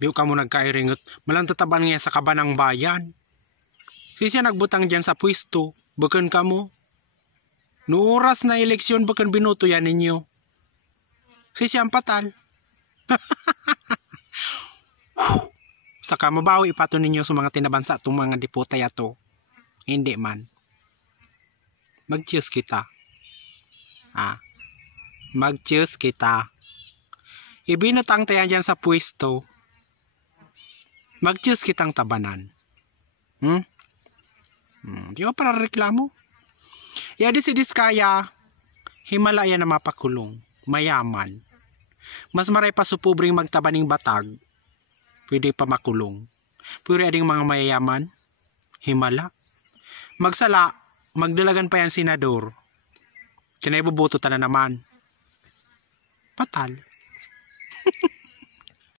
Biyo ka mo nagkairingot, malang tataban nga sa kabanang bayan. Siya nagbutang dyan sa pwesto, bukan ka mo. No oras na eleksyon, bukan binuto yan ninyo. Siya ang patal. Saka mabawi ipato ninyo sa mga tinabansa itong mga deputa yato. Hindi man. Mag-cheers kita. Mag-cheers kita. Ibinutang tayo dyan sa pwesto. Mag-cheers kitang tabanan. Di ba para reklamo? Yadi si Diskaya, Himalaya na mapakulong, mayaman. Mas maray pa supubring magtabaning batag, pwede pa makulong. Pero ading mga mayayaman, himala. Magsala, magdalagan pa yan senador. Kinaibubuto ta na naman. Patal.